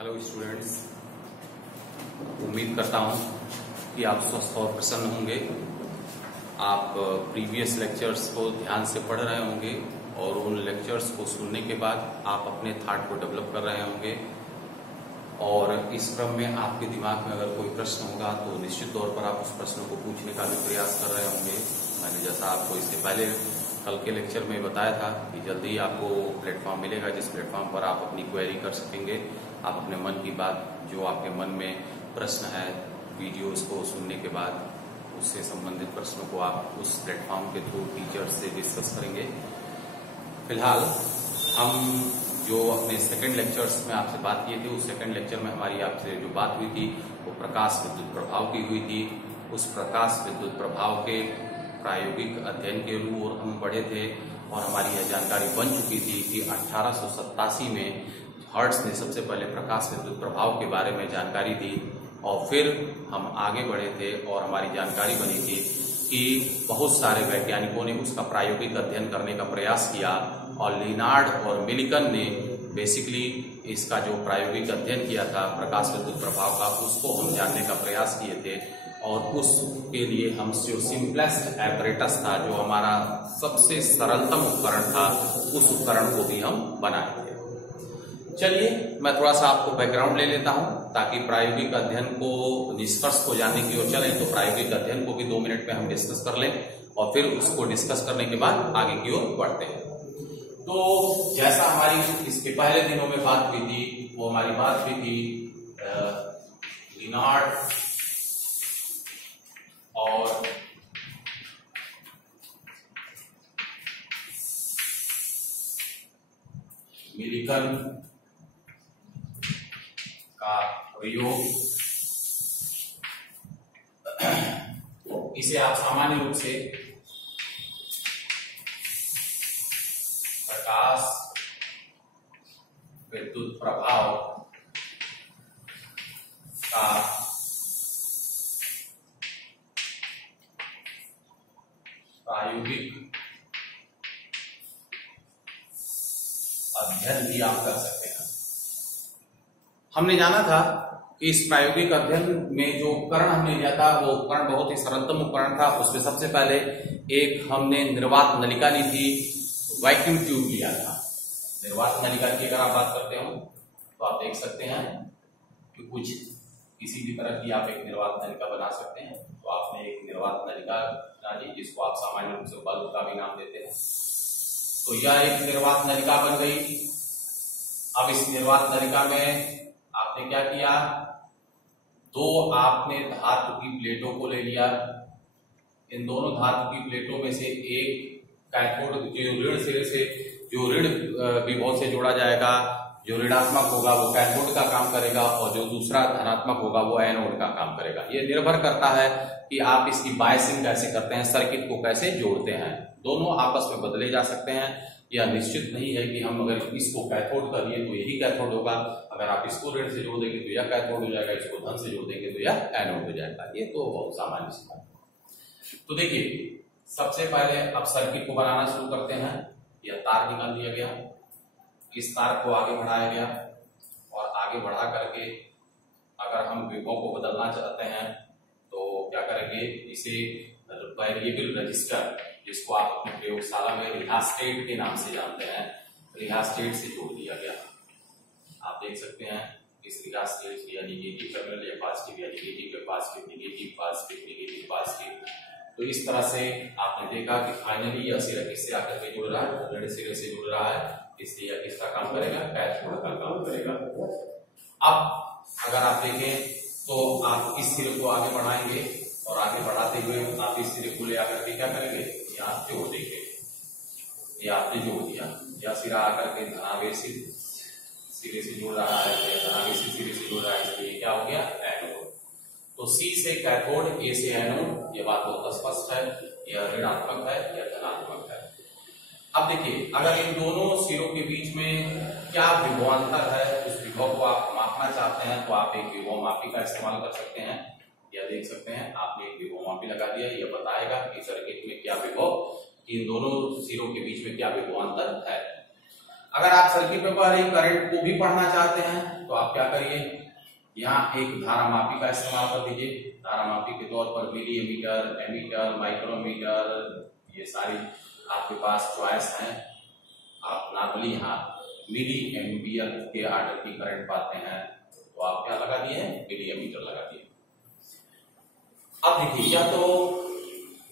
Hello students, उम्मीद करता हूँ कि आप स्वस्थ और प्रसन्न होंगे। आप प्रीवियस लेक्चर्स को ध्यान से पढ़ रहे होंगे और उन लेक्चर्स को सुनने के बाद आप अपने थॉट को डेवलप कर रहे होंगे और इस क्रम में आपके दिमाग में अगर कोई प्रश्न होगा तो निश्चित तौर पर आप उस प्रश्न को पूछने का भी प्रयास कर रहे होंगे। मैंने जैसा आपको इससे पहले कल के लेक्चर में बताया था कि जल्दी ही आपको प्लेटफॉर्म मिलेगा जिस प्लेटफॉर्म पर आप अपनी क्वेरी कर सकेंगे। आप अपने मन की बात, जो आपके मन में प्रश्न है, वीडियोस को सुनने के बाद उससे संबंधित प्रश्नों को आप उस प्लेटफॉर्म के थ्रू टीचर्स से डिस्कस करेंगे। फिलहाल हम जो अपने सेकंड लेक्चर्स में आपसे बात किए थे, उस सेकंड लेक्चर में हमारी आपसे जो बात हुई थी वो प्रकाश विद्युत प्रभाव की हुई थी। उस प्रकाश विद्युत प्रभाव के प्रायोगिक अध्ययन के ओर हम बढ़े थे और हमारी यह जानकारी बन चुकी थी कि 1887 में हर्ट्ज ने सबसे पहले प्रकाश विद्युत प्रभाव के बारे में जानकारी दी और फिर हम आगे बढ़े थे और हमारी जानकारी बनी थी कि बहुत सारे वैज्ञानिकों ने उसका प्रायोगिक अध्ययन करने का प्रयास किया और लिनार्ड और मिलिकन ने बेसिकली इसका जो प्रायोगिक अध्ययन किया था प्रकाश विद्युत प्रभाव का, उसको हम जानने का प्रयास किए थे और उसके लिए हम जो सिंपलेस्ट एपरेटस था, जो हमारा सबसे सरलतम उपकरण था, उस उपकरण को भी हम बनाए थे। चलिए मैं थोड़ा सा आपको बैकग्राउंड ले लेता हूं ताकि प्रायोगिक अध्ययन को, निष्कर्ष को जानने की ओर चलें। तो प्रायोगिक अध्ययन को भी 2 मिनट में हम डिस्कस कर लें और फिर उसको डिस्कस करने के बाद आगे की ओर बढ़ते हैं। तो जैसा हमारी इसके पहले दिनों में बात हुई थी, वो हमारी बात हुई थी लिनार्ड और मिलिकन का प्रयोग। इसे आप सामान्य रूप से प्रकाश विद्युत प्रभाव का प्रायोगिक अध्ययन भी आप कर सकते हैं। हमने जाना था कि इस प्रायोगिक अध्ययन में जो उपकरण हमने लिया था वो उपकरण बहुत ही सरलतम उपकरण था। उसमें सबसे पहले एक हमने निर्वात नलिका ली थी, वैक्यूम ट्यूब लिया था। निर्वात नलिका की अगर आप बात करते हो तो आप देख सकते हैं कि कुछ किसी भी तरह की आप एक निर्वात नलिका बना सकते हैं। तो आपने एक निर्वात नलिका बना ली जिसको आप सामान्य रूप से बल्ब का भी नाम देते हैं। तो यह एक निर्वात नलिका बन गई। अब इस निर्वात नलिका में आपने क्या किया, 2 आपने धातु की प्लेटों को ले लिया। इन दोनों धातु की प्लेटों में से एक कैथोड, जो ऋण सिरे से, जो ऋण विभव से जोड़ा जाएगा, जो ऋणात्मक होगा वो कैथोड का काम करेगा और जो दूसरा धनात्मक होगा वो एनोड का काम करेगा। ये निर्भर करता है कि आप इसकी बायसिंग कैसे करते हैं, सर्किट को कैसे जोड़ते हैं। दोनों आपस में बदले जा सकते हैं। यह निश्चित नहीं है कि हम अगर इसको कैथोड कर दिए तो यही कैथोड होगा, अगर आप इसको ऋण से जोड़ देंगे तो यह कैथोड हो जाएगा, इसको धन से जोड़ देंगे तो यह एनोड हो जाएगा। ये तो बहुत सामान्य सी बात है। तो देखिए, सबसे पहले अब सर्किट को बनाना शुरू करते हैं। यह तार निकाल दिया गया, इस तार को आगे बढ़ाया गया और आगे बढ़ा करके अगर हम विभव को बदलना चाहते हैं तो क्या करेंगे, इसे वेरिएबल रजिस्टर, जिसको आप अपनी प्रयोगशाला में रिहास्टेट के नाम से जानते हैं, रिहास्टेट से जोड़ दिया गया। आप देख सकते हैं इस रिहास्टेट से, या निगेटिव टर्मिनल या पॉजिटिव, या निगेटिव या positive, negative positive, negative positive. तो इस तरह से आपने देखा कि फाइनली यह सिरा किससे आकर के जुड़ रहा है, ऋण सिरे से जुड़ रहा है, इसलिए यह किसका काम करेगा, कैथोड का काम करेगा। अब अगर आप देखें तो आप इस सिरे को आगे बढ़ाएंगे और आगे बढ़ाते हुए आप इस सिरे को ले आकर के क्या करेंगे, यहाँ जोड़ देंगे। ये आपने जोड़ दिया, यह सिरा आकर के धनावेशी सिरे से जुड़ रहा है, धनावेशी सिरे से जुड़ रहा है, इसलिए क्या हो गया, एनोड। तो C से कैथोड, A से एनोड, ये बात बहुत स्पष्ट है। यह ऋणात्मक है, यह धनात्मक है। अब देखिए, अगर इन दोनों सिरों के बीच में क्या विभवांतर है, उस विभव को आप मापना चाहते हैं तो आप एक विभव मापी का इस्तेमाल कर सकते हैं। यह देख सकते हैं आपने एक विभव मापी लगा दिया, यह बताएगा कि सर्किट में क्या विभव, इन दोनों सिरों के बीच में क्या विभवांतर है। अगर आप सर्किट में बह रही करंट को भी पढ़ना चाहते हैं तो आप क्या करिए, यहाँ एक धारामापी का इस्तेमाल कर दीजिए। धारामापी के तौर पर मिली एमीटर, एमीटर, माइक्रोमीटर, ये सारी आपके पास चॉइस है। आप नॉर्मली यहाँ मिली एम्पियर के आर्डर की करंट पाते हैं तो आप क्या लगा दिए, मिली एमीटर लगा दिए। अब देखिए, यह तो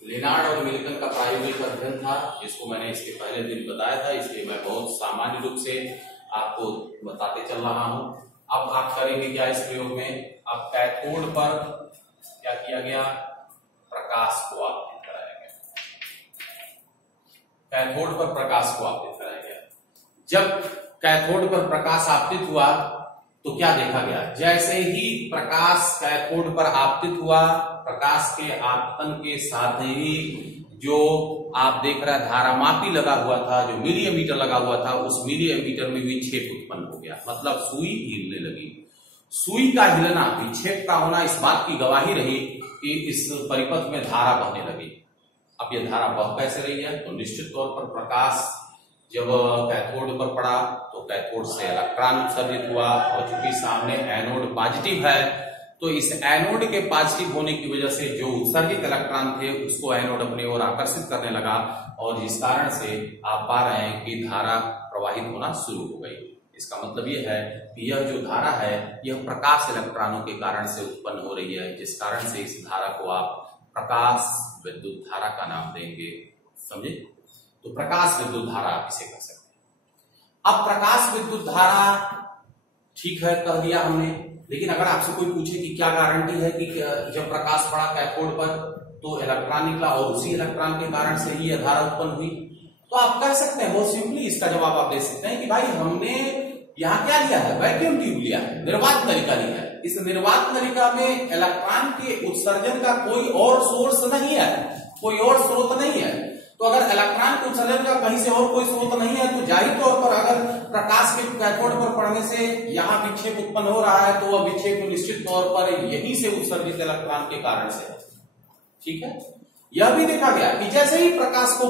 लेनार्ड और मिल्टन का प्रायोगिक अध्ययन था, जिसको मैंने इसके पहले दिन बताया था, इसलिए मैं बहुत सामान्य रूप से आपको बताते चल रहा हूं। अब आप करेंगे क्या इस प्रयोग में, अब कैथोड पर क्या किया गया, प्रकाश को आपतित कराया गया। कैथोड पर प्रकाश को आपतित कराया गया। जब कैथोड पर प्रकाश आपतित हुआ तो क्या देखा गया, जैसे ही प्रकाश कैथोड पर आपतित हुआ, प्रकाश के आपतन के साथ ही जो आप देख रहे हैं धारामापी लगा हुआ था, जो मिली एमीटर लगा हुआ था, उस मिली एमीटर में विक्षेप उत्पन्न हो गया, मतलब सुई हिलने लगी। सुई का हिलना, विक्षेप का होना इस बात की गवाही रही कि इस परिपथ में धारा बहने लगी। अब यह धारा बह कैसे रही है, तो निश्चित तौर पर प्रकाश जब कैथोड पर पड़ा तो कैथोड से इलेक्ट्रॉन उत्सर्जित हुआ, और चूंकि सामने एनोड पॉजिटिव है तो इस एनोड के पॉजिटिव होने की वजह से जो उत्सर्जित इलेक्ट्रॉन थे उसको एनोड अपनी ओर आकर्षित करने लगा, और जिस कारण से आप पा रहे हैं कि धारा प्रवाहित होना शुरू हो गई। इसका मतलब यह है कि यह जो धारा है यह प्रकाश इलेक्ट्रॉनों के कारण से उत्पन्न हो रही है, जिस कारण से इस धारा को आप प्रकाश विद्युत धारा का नाम देंगे। समझे? तो प्रकाश विद्युत धारा आप इसे कह सकते हैं। अब प्रकाश विद्युत धारा ठीक है कह दिया हमने, लेकिन अगर आपसे कोई पूछे कि क्या गारंटी है कि जब प्रकाश पड़ा कैथोड पर तो इलेक्ट्रॉन निकला और उसी इलेक्ट्रॉन के कारण से ही यह धारा उत्पन्न हुई, तो आप कह सकते हैं बहुत सिंपली इसका जवाब आप दे सकते हैं कि भाई हमने यहाँ क्या लिया है, वैक्यूम ट्यूब लिया है, निर्वात नलिका लिया है। इस निर्वात नलिका में इलेक्ट्रॉन के उत्सर्जन का कोई और सोर्स नहीं है, कोई और स्रोत नहीं है। तो अगर इलेक्ट्रॉन के उत्सर्जन का कहीं से और कोई स्रोत नहीं है तो जाहिर तौर पर अगर प्रकाश के कैथोड पर पड़ने से यहाँ विक्षेप उत्पन्न हो रहा है तो वह विक्षेप निश्चित तौर पर यहीं से उत्सर्जित इलेक्ट्रॉन के कारण से। ठीक है, यह भी देखा गया कि जैसे ही प्रकाश का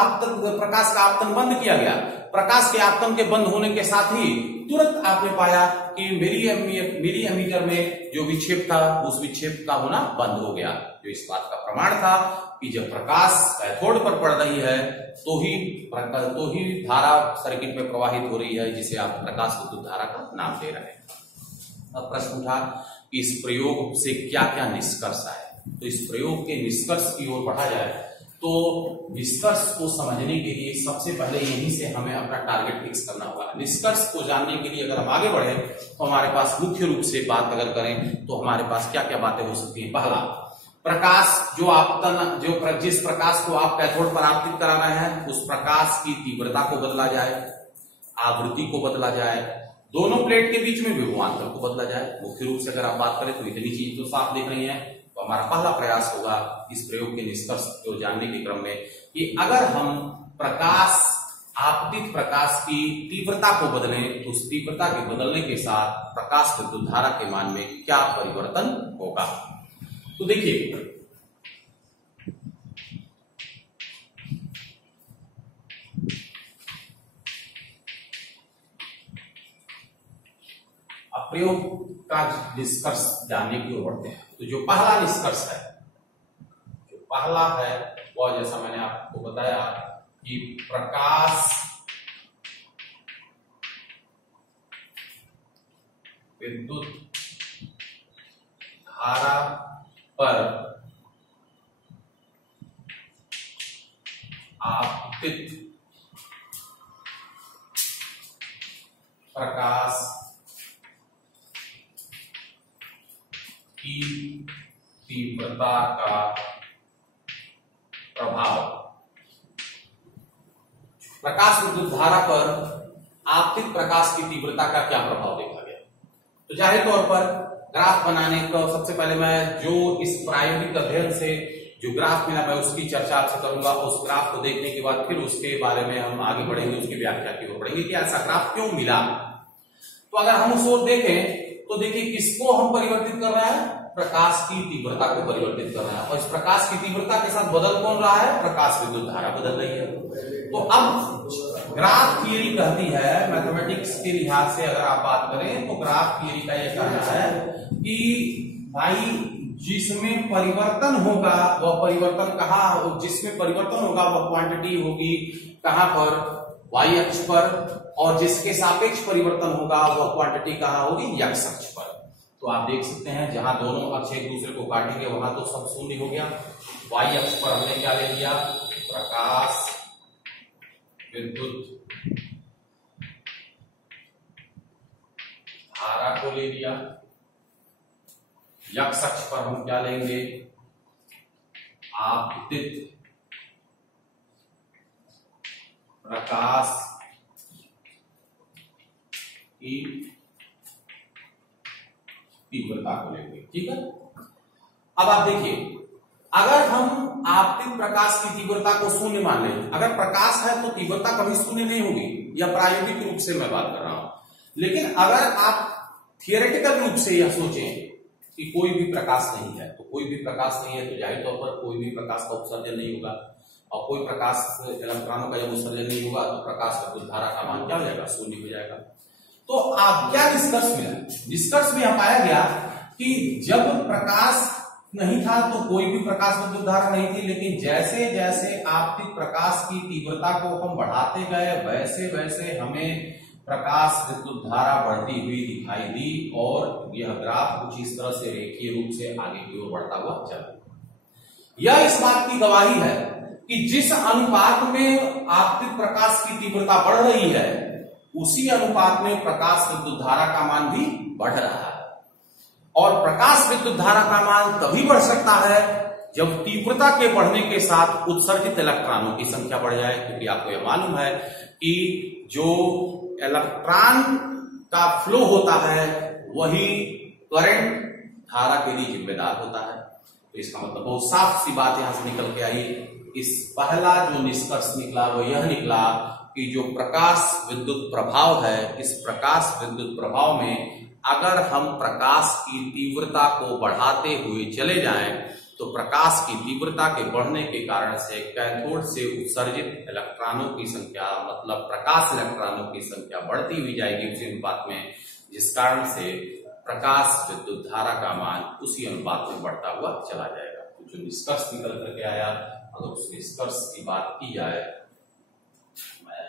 आपतन बंद किया गया, प्रकाश के आपतन के बंद होने के साथ ही तुरंत आपने पाया कि मिली एमीटर में जो विक्षेप था उस विक्षेप का होना बंद हो गया, जो इस बात का प्रमाण था कि जब प्रकाश कैथोड पर पड़ रही है तो ही धारा सर्किट में प्रवाहित हो रही है, जिसे आप प्रकाश विद्युत धारा का नाम दे रहे हैं। अब प्रश्न उठा कि इस प्रयोग से क्या क्या निष्कर्ष आए, तो इस प्रयोग के निष्कर्ष की ओर बढ़ा जाए तो निष्कर्ष को समझने के लिए सबसे पहले यहीं से हमें अपना टारगेट फिक्स करना होगा। निष्कर्ष को जानने के लिए अगर हम आगे बढ़े तो हमारे पास मुख्य रूप से बात अगर करें तो हमारे पास क्या क्या बातें हो सकती हैं। पहला, प्रकाश जो आपतन जिस प्रकाश को आप कैथोड पर आपतित करा रहे हैं उस प्रकाश की तीव्रता को बदला जाए, आवृत्ति को बदला जाए, दोनों प्लेट के बीच में विभवांतर को बदला जाए। मुख्य रूप से अगर आप बात करें तो इतनी चीज तो साफ दिख रही है। तो हमारा पहला प्रयास होगा इस प्रयोग के निष्कर्ष को जानने के क्रम में कि अगर हम आपतित प्रकाश की तीव्रता को बदलें तो उस तीव्रता के बदलने के साथ प्रकाश विद्युत धारा के मान में क्या परिवर्तन होगा। तो देखिए, अब प्रयोग का निष्कर्ष जानने की ओर बढ़ते हैं। तो जो पहला निष्कर्ष है, वह जैसा मैंने आपको बताया कि प्रकाश विद्युत धारा पर आपतित प्रकाश की तीव्रता का प्रभाव, प्रकाश विद्युत धारा पर आपतित प्रकाश की तीव्रता का क्या प्रभाव देखा गया। तो जाहिर तौर पर ग्राफ बनाने का सबसे पहले मैं जो इस प्रायोगिक अध्ययन से जो ग्राफ मिला मैं उसकी चर्चा आपसे करूंगा। उस ग्राफ को देखने के बाद फिर उसके बारे में हम आगे बढ़ेंगे, उसकी व्याख्या की ओर बढ़ेंगे कि ऐसा ग्राफ क्यों मिला। तो अगर हम उस ओर देखें तो देखिए किसको हम परिवर्तित कर रहे हैं, प्रकाश की तीव्रता को परिवर्तित कर रहा है, और इस प्रकाश की तीव्रता के साथ बदल कौन रहा है, प्रकाश विद्युत धारा बदल रही है। तो अब ग्राफ थियरी कहती है, मैथमेटिक्स के लिहाज से अगर आप बात करें तो ग्राफ थियरी का यह कहना है कि भाई जिसमें परिवर्तन होगा वह परिवर्तन कहाँ, जिसमें परिवर्तन होगा वह क्वांटिटी होगी कहां पर, y अक्ष पर, और जिसके सापेक्ष परिवर्तन होगा वह क्वांटिटी कहां होगी, x अक्ष पर। तो आप देख सकते हैं जहां दोनों अक्ष एक दूसरे को काटेंगे वहां तो सब शून्य हो गया। y अक्ष पर हमने क्या ले लिया, प्रकाश विद्युत धारा को ले लिया। x अक्ष पर हम क्या लेंगे, आपतित प्रकाश की तीव्रता को लेंगे। ठीक है, अब आप देखिए अगर हम आपतित प्रकाश की तीव्रता को शून्य मान लें, अगर प्रकाश है तो तीव्रता कभी शून्य नहीं होगी, यह प्रायोगिक रूप से मैं बात कर रहा हूं। लेकिन अगर आप थियोरेटिकल रूप से यह सोचें कि कोई भी प्रकाश नहीं है, तो कोई भी प्रकाश नहीं है तो जाहिर तौर पर कोई भी प्रकाश का उत्सर्जन नहीं होगा, और कोई प्रकाश इलेक्ट्रॉनों का जब उत्सर्जन नहीं होगा तो प्रकाश विद्युत धारा का मान क्या हो जाएगा, शून्य हो जाएगा। तो आप क्या निष्कर्ष मिला, निष्कर्ष में यह पाया गया कि जब प्रकाश नहीं था तो कोई भी प्रकाश विद्युत धारा नहीं थी, लेकिन जैसे जैसे आपतित प्रकाश की तीव्रता को हम बढ़ाते गए वैसे वैसे हमें प्रकाश विद्युत धारा बढ़ती हुई दिखाई दी, और यह ग्राफ कुछ इस तरह से रेखीय रूप से आगे की ओर बढ़ता हुआ चला। यह इस बात की गवाही है कि जिस अनुपात में आपतित प्रकाश की तीव्रता बढ़ रही है उसी अनुपात में प्रकाश विद्युत धारा का मान भी बढ़ रहा है। और प्रकाश विद्युत धारा का मान तभी बढ़ सकता है जब तीव्रता के बढ़ने के साथ उत्सर्जित इलेक्ट्रॉनों की संख्या बढ़ जाए, क्योंकि आपको यह मालूम है कि जो इलेक्ट्रॉन का फ्लो होता है वही करंट धारा के लिए जिम्मेदार होता है। तो इसका मतलब बहुत साफ सी बात यहां से निकल के आई। इस पहला जो निष्कर्ष निकला वो यह निकला कि जो प्रकाश विद्युत प्रभाव है, इस प्रकाश विद्युत प्रभाव में अगर हम प्रकाश की तीव्रता को बढ़ाते हुए चले जाएं तो प्रकाश की तीव्रता के बढ़ने के कारण से कैथोड से उत्सर्जित इलेक्ट्रॉनों की संख्या, मतलब प्रकाश इलेक्ट्रॉनों की संख्या बढ़ती हुई जाएगी उसी अनुपात में, जिस कारण से प्रकाश विद्युत धारा का मान उसी अनुपात में बढ़ता हुआ चला जाएगा। तो जो निष्कर्ष निकल करके आया, अगर उस निष्कर्ष की बात की जाए, मैं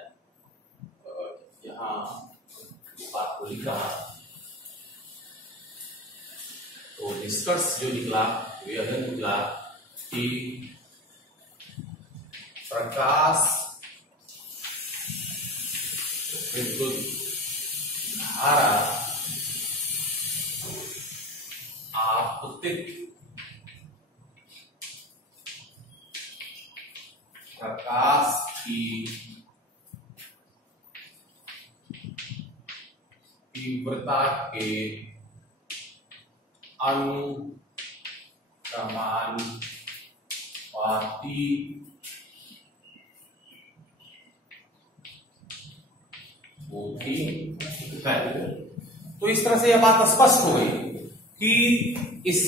यहाँ इस बात को लिख रहा, तो निष्कर्ष जो निकला वो यह निकला कि प्रकाश विद्युत धारा आपतित प्रकाश की तीव्रता के अनुक्रमानुपाती होती है। तो इस तरह से यह बात स्पष्ट हो गई कि इस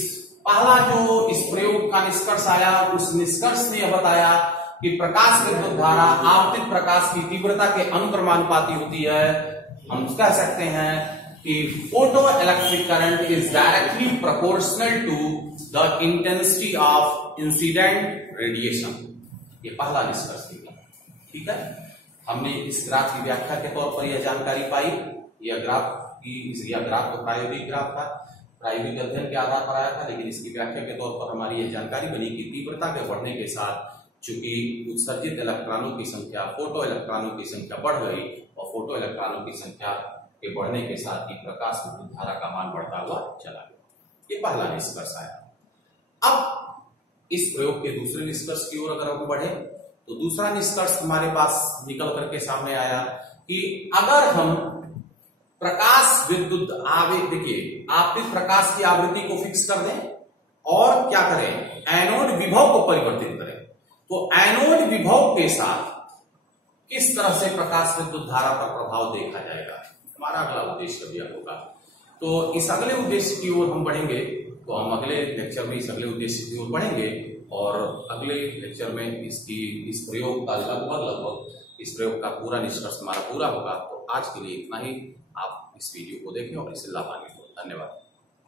पहला जो इस प्रयोग का निष्कर्ष आया, उस निष्कर्ष ने यह बताया कि प्रकाश विद्युत धारा आपतित प्रकाश की तीव्रता के अनुक्रमानुपाती होती है। हम कह सकते हैं कि photo electric current is directly proportional to the intensity of incident radiation. ये पहला निष्कर्ष निकला। ठीक है, हमने इस ग्राफ की व्याख्या के तौर पर यह जानकारी पाई। यह ग्राफ तो प्रायोगिक ग्राफ था, प्रायोगिक अध्ययन के आधार पर आया था, लेकिन इसकी व्याख्या के तौर पर हमारी यह जानकारी बनी कि तीव्रता के बढ़ने के साथ चूंकि उत्सर्जित इलेक्ट्रॉनों की संख्या, फोटो इलेक्ट्रॉनों की संख्या बढ़ गई, और फोटो इलेक्ट्रॉनों की संख्या के बढ़ने के साथ ही प्रकाश विद्युत धारा का मान बढ़ता हुआ चला गया। ये पहला निष्कर्ष आया। अब इस प्रयोग के दूसरे निष्कर्ष की ओर अगर हम बढ़े तो दूसरा निष्कर्ष हमारे पास निकल करके सामने आया कि अगर हम प्रकाश विद्युत देखिए आपतित प्रकाश की आवृत्ति को फिक्स कर दें और क्या करें, एनोड विभव को परिवर्तित करें, तो एनोड विभव के साथ किस तरह से प्रकाश विद्युत धारा पर प्रभाव देखा जाएगा, हमारा अगला उद्देश्य भी होगा। तो इस अगले उद्देश्य की ओर हम बढ़ेंगे, तो हम अगले लेक्चर में इस अगले उद्देश्य की ओर बढ़ेंगे और अगले लेक्चर में इस प्रयोग का लगभग इस प्रयोग का पूरा निष्कर्ष हमारा पूरा होगा। तो आज के लिए इतना ही। आप इस वीडियो को देखें और इसे लाभान्वित हो। धन्यवाद।